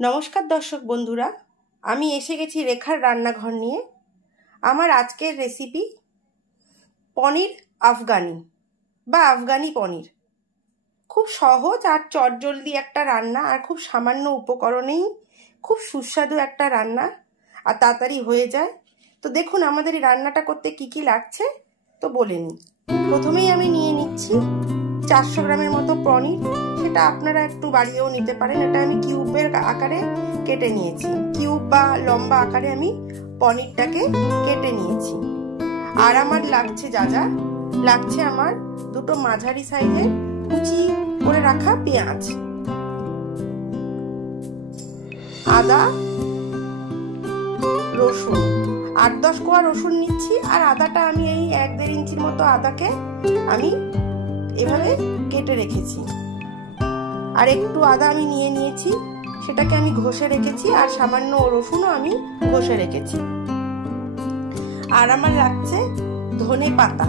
নমস্কার দর্শক বন্ধুরা, আমি এসে গেছি রেখার রান্নাঘর নিয়ে। আমার আজকের রেসিপি পনির আফগানি বা আফগানি পনির। খুব সহজ আর চটজলদি একটা রান্না, আর খুব সামান্য উপকরণেই খুব সুস্বাদু একটা রান্না, আর তাড়াতাড়ি হয়ে যায়। তো দেখুন আমাদের এই রান্নাটা করতে কি কি লাগছে তো বলে নিই। প্রথমেই আমি নিয়ে নিচ্ছি 400 গ্রামের মতো পনির। সেটা আপনারা একটু বাড়িয়েও নিতে পারেন। এটা আমি কিউবের আকারে কেটে নিয়েছি, কিউব বা লম্বা আকারে আমি পনিরটাকে কেটে নিয়েছি। আর আমার লাগছে যা লাগছে, আমার দুটো মাঝারি সাইজের কুচি করে রাখা পেঁয়াজ, আদা, রসুন, 8-10 কোয়া রসুন নিচ্ছি। আর আদাটা আমি এই 1-1.5 ইঞ্চির মতো আদাকে আমি এভাবে কেটে রেখেছি। আর একটু আদা আমি নিয়ে নিয়েছি, সেটাকে আমি ঘষে রেখেছি। আর সামান্য রসুনও আমি ঘষে রেখেছি। আর আমার লাগছে ধনে পাতা।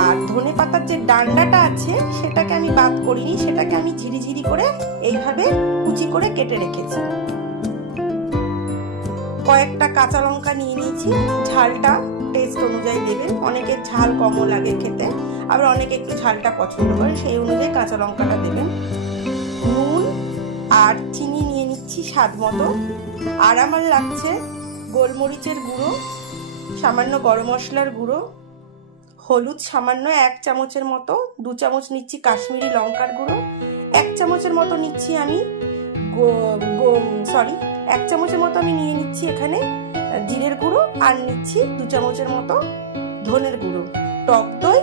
আর ধনে পাতার যে ডান্ডাটা আছে সেটাকে আমি বাদ করিনি, সেটাকে আমি ঝিরিঝিরি করে এইভাবে কুচি করে কেটে রেখেছি। কয়েকটা কাঁচা লঙ্কা নিয়ে নিয়েছি, ঝালটা টেস্ট অনুযায়ী দেবেন। অনেকের ঝাল কমও লাগে খেতে, আবার অনেকে একটু ঝালটা পছন্দ করে, সেই অনুযায়ী কাঁচা লঙ্কাটা দেবেন। নুন আর চিনি নিয়ে নিচ্ছি স্বাদ মতো। আর আমার লাগছে গোলমরিচের গুঁড়ো, সামান্য গরম মশলার গুঁড়ো, হলুদ সামান্য 1 চামচের মতো, 2 চামচ নিচ্ছি কাশ্মীরি লঙ্কার গুঁড়ো, 1 চামচের মতো নিচ্ছি আমি 1 চামচের মতো আমি নিয়ে নিচ্ছি এখানে জিরের গুঁড়ো, আর নিচ্ছি 2 চামচের মতো ধনের গুঁড়ো, টক দই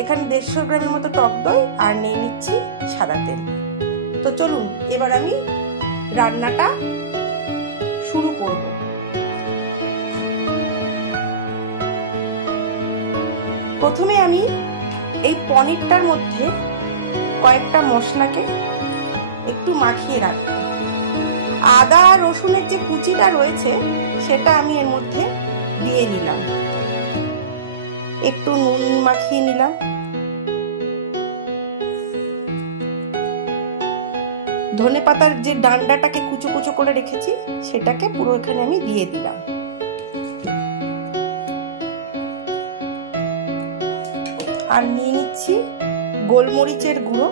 এখানে 150 গ্রামের মতো টক দই, আর নিয়ে নিচ্ছি সাদা তেল। তো চলুন এবার আমি রান্নাটা শুরু করব। প্রথমে আমি এই পনিরটার মধ্যে কয়েকটা মশলাকে একটু মাখিয়ে রাখব। আদা আর রসুনের যে কুচিটা রয়েছে সেটা আমি এর মধ্যে দিয়ে নিলাম, একটু নুন মাখিয়ে নিলাম। ধনে পাতার যে ডান্ডাটাকে কুচো কুচো করে রেখেছি সেটাকে পুরো এখানে আমি দিয়ে দিলাম। আর নিয়ে নিচ্ছি গোলমরিচের গুঁড়ো,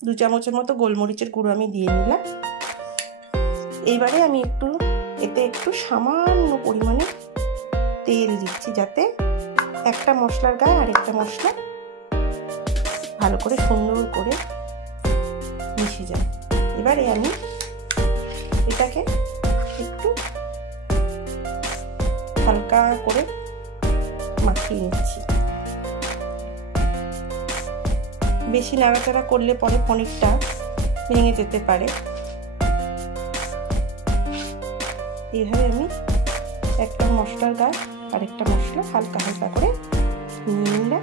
দু চামচের মতো গোলমরিচের গুঁড়ো আমি দিয়ে নিলাম। এইবারে আমি এতে একটু সামান্য পরিমাণে তেল দিচ্ছি, যাতে একটা মশলার গায়ে আরেকটা মশলা ভালো করে সুন্দর করে মিশে যায়। এবারে আমি এটাকে একটু হালকা করে মাখিয়ে নিচ্ছি। বেশি নাড়াচাড়া করলে পরে পনিরটা ভেঙে যেতে পারে। এইভাবে আমি একটা মশলার গায়ে আরেকটা মশলা হালকা হালকা করে নিয়ে নিলাম।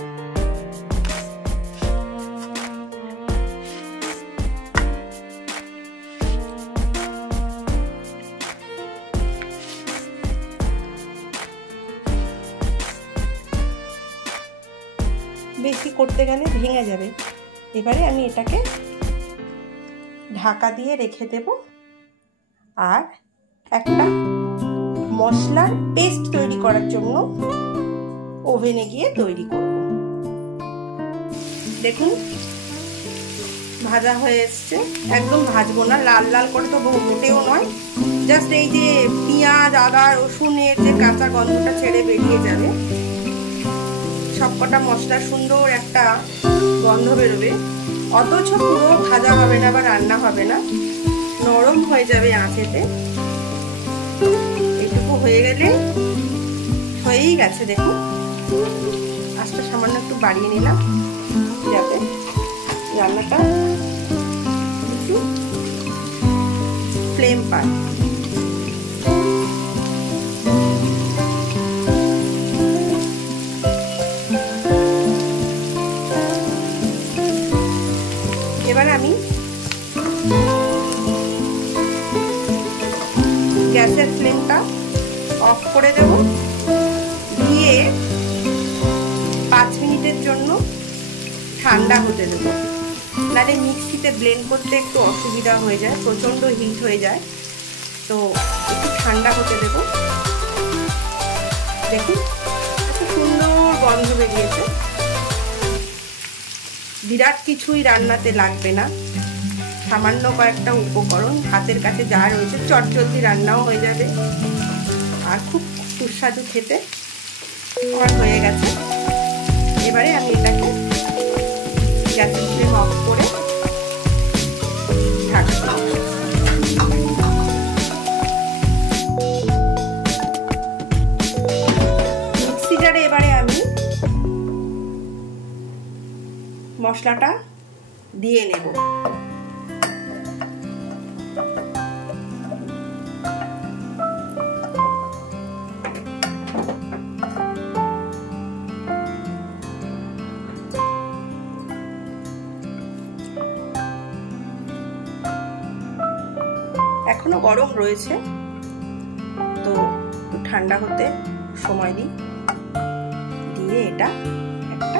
বেশি করতে গেলে ভেঙে যাবে। এবারে আমি এটাকে ঢাকা দিয়ে রেখে দেব, আর একটা মশলার পেস্ট তৈরি করার জন্য ওভেনে গিয়ে তৈরি করব। দেখুন ভাজা হয়ে এসছে, একদম ভাজবো না, লাল লাল করে তো ভেজেও নয়, জাস্ট এই যে পেঁয়াজ আদা রসুনের যে কাঁচা গন্ধটা ছেড়ে বেরিয়ে যাবে, সবকটা মশলা সুন্দর একটা গন্ধ বেরোবে। অথচ পুরো ভাজা হবে না বা রান্না হবে না, নরম হয়ে যাবে আঁচেতে। এইটুকু হয়ে গেলে হয়েই গেছে। দেখুন আজটা সামান্য একটু বাড়িয়ে নিলাম যাতে রান্নাটা একটু ফ্লেম পায়। এবার আমি গ্যাসের ফ্লেমটা অফ করে দেব, দিয়ে 5 মিনিট ঠান্ডা হতে দেবো, নাহলে মিক্সিতে ব্লেন্ড করতে একটু অসুবিধা হয়ে যায়, প্রচণ্ড হিট হয়ে যায়। তো একটু ঠান্ডা হতে দেবো। দেখুন এত সুন্দর গন্ধ বেরিয়েছে। বিরাট কিছুই রান্নাতে লাগবে না, সামান্য কয়েকটা উপকরণ হাতের কাছে যা রয়েছে, চটজলদি রান্নাও হয়ে যাবে আর খুব সুস্বাদু খেতে। আমার হয়ে গেছে। এবারে আমি এটাকে গ্যাসের ফ্লেম অফ করে ঢাকবো। মিক্সি জারে এবারে আমি মশলাটা দিয়ে নেব। এখনো গরম রয়েছে, তো একটু ঠান্ডা হতে সময় দিই, দিয়ে এটা একটা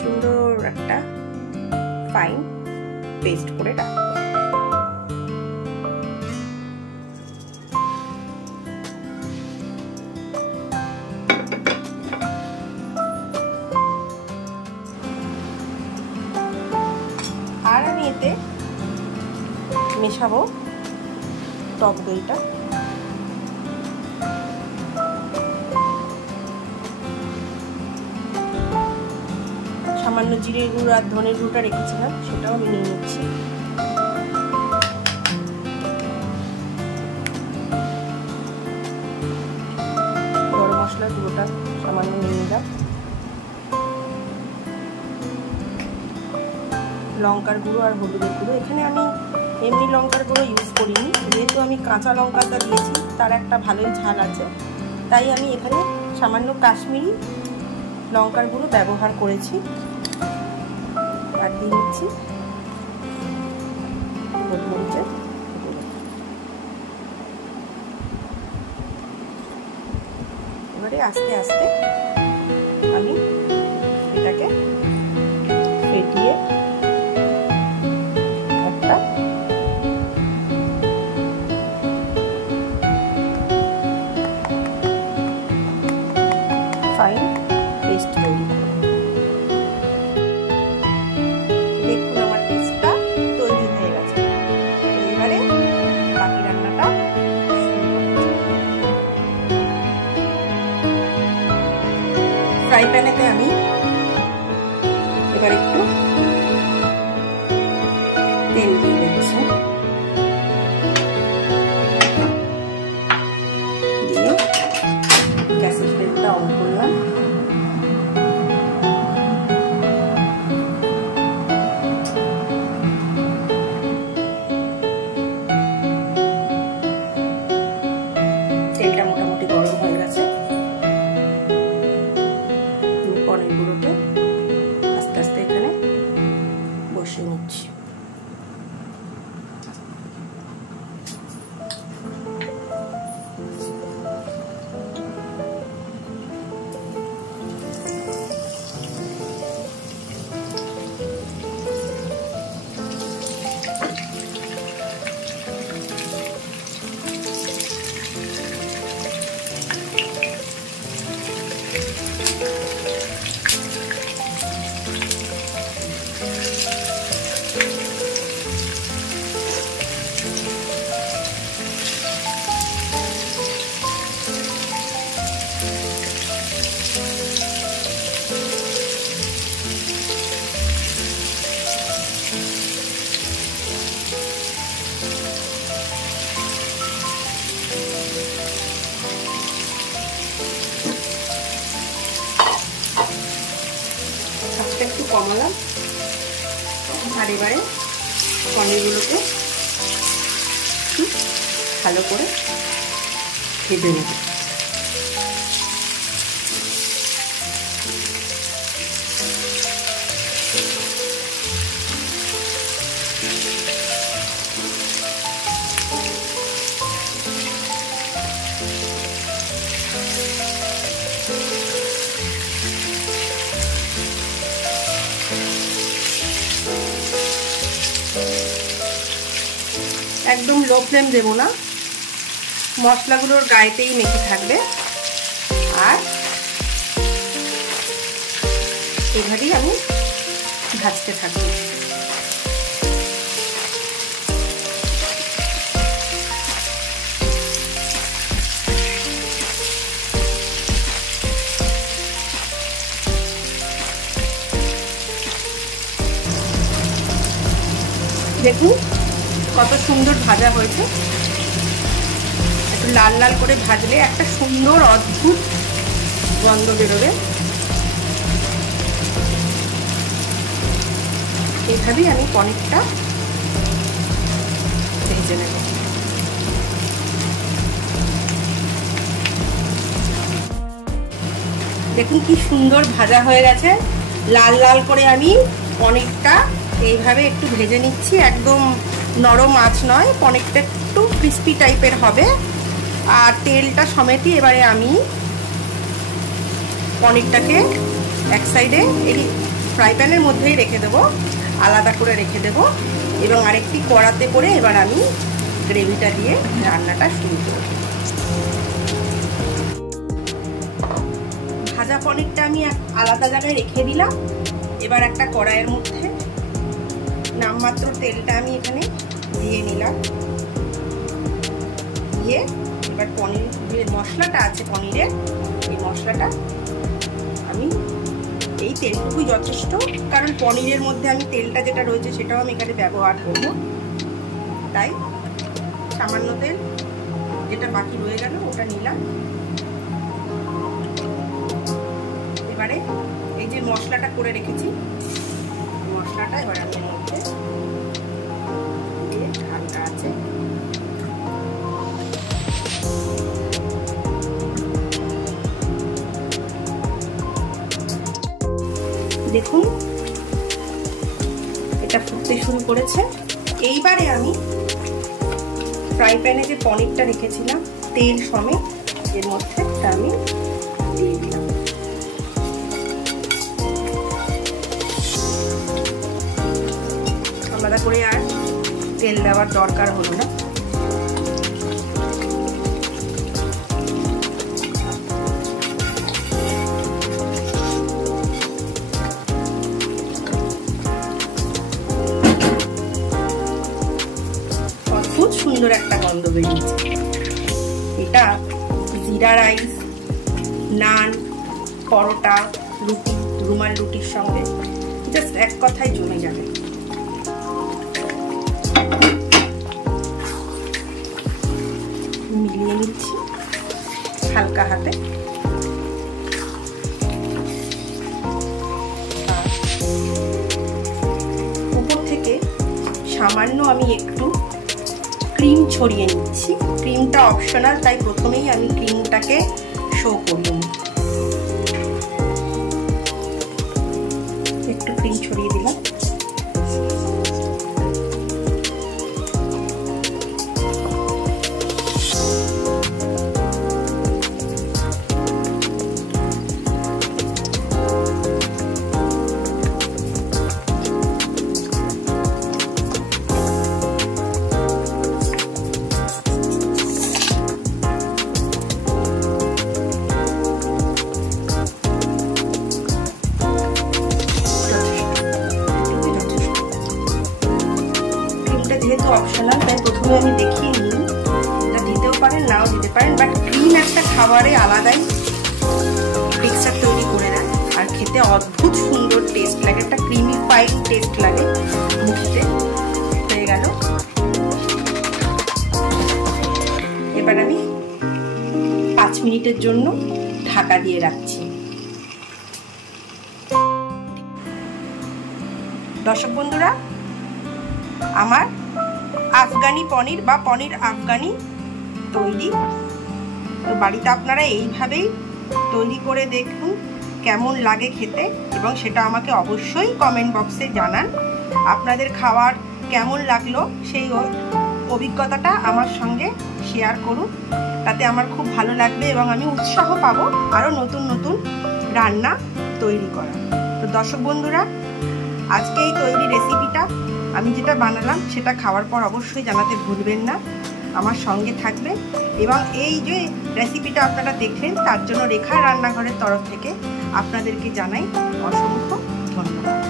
সুন্দর একটা ফাইন পেস্ট করে রাখবো। আর আমি এতে মেশাবো টক দইটা। সামান্য জিরে গুঁড়ো আর ধনের গুঁড়োটা রেখেছিলাম, সেটাও আমি নিয়ে নিচ্ছি। গরম মশলার গুঁড়োটা সামান্য নিয়ে নিলাম। লঙ্কার গুঁড়ো আর হলুদের গুঁড়ো, এখানে আমি এমনি লঙ্কার গুঁড়ো ইউজ করিনি, যেহেতু আমি কাঁচা লঙ্কাটা দিয়েছি তার একটা ভালোই ঝাল আছে, তাই আমি এখানে সামান্য কাশ্মীরি লঙ্কার গুঁড়ো ব্যবহার করেছি। আর দিয়ে নিচ্ছি গোলমরিচের গুঁড়ো। এবারে আস্তে আস্তে আমি এটাকে ফেটিয়ে একটা ফাইন পেস্ট তৈরি করব। দেখুন আমার পেস্টটা তৈরি হয়ে গেছে। এবারে বাকি রান্নাটা ফ্রাই প্যানেতে আমি এবার একটু তেল দিয়ে দিচ্ছি, দিয়ে গ্যাসের ফ্লেমটা অন করলাম। তেলটা মোটামুটি গরম হয়ে গেছে। পনিরগুলোকে আস্তে আস্তে এখানে বসিয়ে নিচ্ছি। একটু কমালাম আর এবারে পনিরগুলোকে ভালো করে ভেজে নেব। একদম লো ফ্লেম দেবো না, মশলাগুলোর গায়েতেই মেখে থাকবে আর এভাবেই আমি ভাজতে থাকবো। দেখুন কত সুন্দর ভাজা হয়েছে। একটু লাল লাল করে ভাজলে একটা সুন্দর অদ্ভুত গন্ধ বেরোবে। এইভাবেই আমি পনিরটা ভেজে নেব। দেখুন কি সুন্দর ভাজা হয়ে গেছে। লাল লাল করে আমি পনিরটা এইভাবে একটু ভেজে নিচ্ছি। একদম নরম আঁচ নয়, পনিরটা একটু ক্রিস্পি টাইপের হবে। আর তেলটা সমেতই এবারে আমি পনিরটাকে এক সাইডে এই ফ্রাই প্যানের মধ্যেই রেখে দেবো, আলাদা করে রেখে দেবো এবং আরেকটি কড়াতে করে এবার আমি গ্রেভিটা দিয়ে রান্নাটা শুরু করব। ভাজা পনিরটা আমি আলাদা জায়গায় রেখে দিলাম। এবার একটা কড়াইয়ের মধ্যে নামমাত্র তেলটা আমি এখানে দিয়ে নিলাম। দিয়ে এবার পনির যে মশলাটা আছে পনিরের, এই মশলাটা আমি এই তেলটুকুই যথেষ্ট, কারণ পনিরের মধ্যে আমি তেলটা যেটা রয়েছে সেটাও আমি এখানে ব্যবহার করব। তাই সামান্য তেল যেটা বাকি রয়ে গেল ওটা নিলাম। এবারে এই যে মশলাটা করে রেখেছি, মশলাটা এবার আমি মধ্যে দিয়ে হালকা আছে দেখুন এটা ফুটতে শুরু করেছে। এইবারে আমি ফ্রাই প্যানে যে পনিরটা রেখেছিলাম তেল সমেত এর মধ্যে আমি দিয়ে দিলাম। আলাদা করে আর তেল দেওয়ার দরকার হলো না। অদ্ভুত সুন্দর একটা গন্ধ বেরিয়েছে। এটা জিরা রাইস, নান, পরোটা, রুটি, রুমাল রুটির সঙ্গে জাস্ট এক কথায় জমে যাবে। মিলিয়ে নিচ্ছি হালকা হাতে। উপর থেকে সামান্য আমি একটু ক্রিম ছড়িয়ে নিচ্ছি। ক্রিমটা অপশনাল, তাই প্রথমেই আমি ক্রিমটাকে শো করিয়ে নিই। একটু ক্রিম ছড়িয়ে দিলাম। যেহেতু অপশনাল তাই প্রথমে আমি দেখিয়ে নিই। এটা দিতেও পারেন নাও দিতে পারেন, বাট ক্রিম একটা খাবারে আলাদাই টেক্সচার তৈরি করে দেয় আর খেতে অদ্ভুত সুন্দর টেস্ট লাগে। একটা ক্রিমিফাইড টেস্ট লাগে মুখে। হয়ে গেল। এবার আমি 5 মিনিটের জন্য ঢাকা দিয়ে রাখছি। দর্শক বন্ধুরা, আমার আফগানি পনির বা পনির আফগানি তৈরি। তো বাড়িতে আপনারা এইভাবেই তৈরি করে দেখুন কেমন লাগে খেতে, এবং সেটা আমাকে অবশ্যই কমেন্ট বক্সে জানান। আপনাদের খাওয়ার কেমন লাগলো সেই অভিজ্ঞতাটা আমার সঙ্গে শেয়ার করুন, তাতে আমার খুব ভালো লাগবে এবং আমি উৎসাহ পাবো আরও নতুন নতুন রান্না তৈরি করার। তো দর্শক বন্ধুরা, আজকে এই তৈরি রেসিপিটা আমি যেটা বানালাম সেটা খাওয়ার পর অবশ্যই জানাতে ভুলবেন না। আমার সঙ্গে থাকবেন এবং এই যে রেসিপিটা আপনারা দেখলেন তার জন্য রেখার রান্নাঘরের তরফ থেকে আপনাদেরকে জানাই অসংখ্য ধন্যবাদ।